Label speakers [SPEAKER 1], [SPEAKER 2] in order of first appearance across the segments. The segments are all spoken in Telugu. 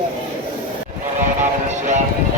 [SPEAKER 1] Thank you.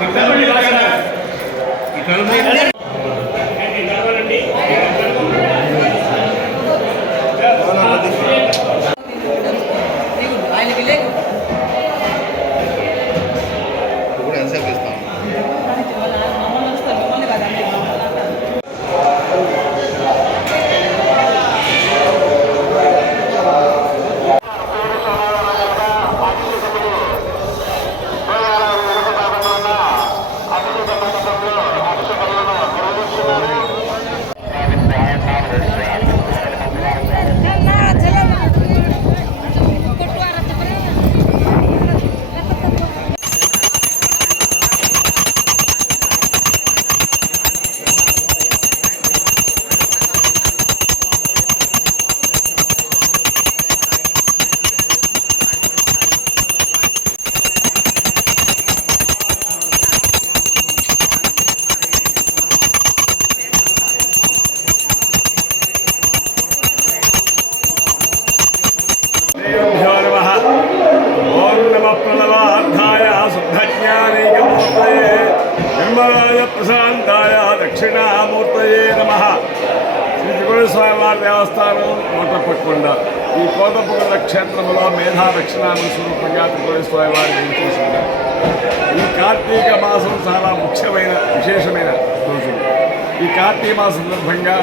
[SPEAKER 1] Remember త్రిపురస్వామి దేవస్థానం కోటప్పకొండ. ఈ కోటప్పకొండ క్షేత్రంలో మేధా దక్షిణామూర్తి స్వరూపంగా త్రిపురస్వామి వారి వెంచేసింది ఈ కార్తీక మాసం చాలా ముఖ్యమైన విశేషమైన రోజు. ఈ కార్తీక మాసం సందర్భంగా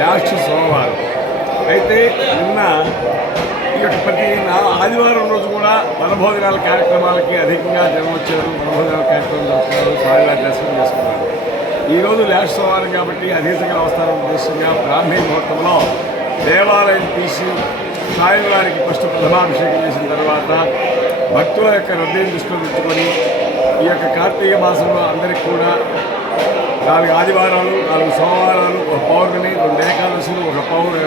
[SPEAKER 1] లాస్ట్ సోమవారం. అయితే నిన్న ఇక్కడ ప్రతి ఆదివారం రోజు కూడా వనభోజనాల కార్యక్రమాలకి అధికంగా జనం వచ్చారు. వనభోజనాల కార్యక్రమం చేస్తున్నారు స్వామివారి దర్శనం చేసుకున్నారు. ఈరోజు రోజు లాస్ట్ సోమవారం కాబట్టి అధీతంగా అవస్థానం ఉద్దేశంగా బ్రాహ్మీ ముహూర్తంలో దేవాలయం తీసి స్వామివారికి ఫస్ట్ ప్రథమాభిషేకం చేసిన తర్వాత భక్తుల యొక్క రద్దీని దృష్టిలో పెట్టుకొని ఈ యొక్క కార్తీక మాసంలో అందరికీ కూడా నాలుగు ఆదివారాలు నాలుగు సోమవారాలు ఒక పౌర్ణమి రెండు ఏకాదశులు ఒక పౌర్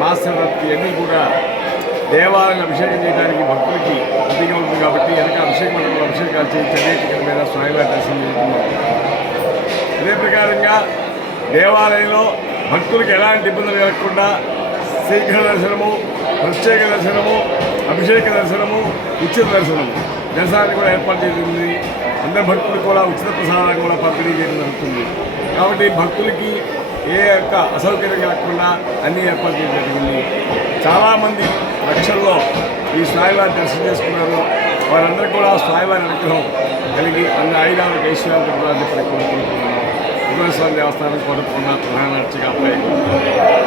[SPEAKER 1] మాసరాత్రి అన్నీ కూడా దేవాలయం అభిషేకం చేయడానికి భక్తులకి ఇదిగా ఉంటుంది కాబట్టి వెనక అభిషేక మండలంలో అభిషేకాలు చేయించే మీద స్వామివారి దర్శనం చేస్తున్నాం అదే ప్రకారంగా దేవాలయంలో భక్తులకు ఎలాంటి ఇబ్బందులు లేకుండా శీఘ్ర దర్శనము ప్రత్యేక దర్శనము అభిషేక దర్శనము ఉచిత దర్శనము. దర్శనాన్ని కూడా ఏర్పాటు చేసింది. అందరి భక్తులకు కూడా ఉచిత ప్రసాదాన్ని కూడా పంపిణీ చేయడం జరుగుతుంది. కాబట్టి భక్తులకి ఏ యొక్క అసౌకర్యం కలగకుండా అన్నీ ఏర్పాటు చేయడం జరిగింది. చాలామంది లక్షల్లో ఈ స్వామివారి దర్శనం చేసుకున్నారు. వారందరికీ కూడా స్వామివారి అనుగ్రహం కలిగి అన్ని ఐదారు ఐశ్వర్యాలు కూడా కోరుకుంటున్నాం ఉగ్రస్వామి దేవస్థానం కోరుకున్న ప్రధాన అర్చగా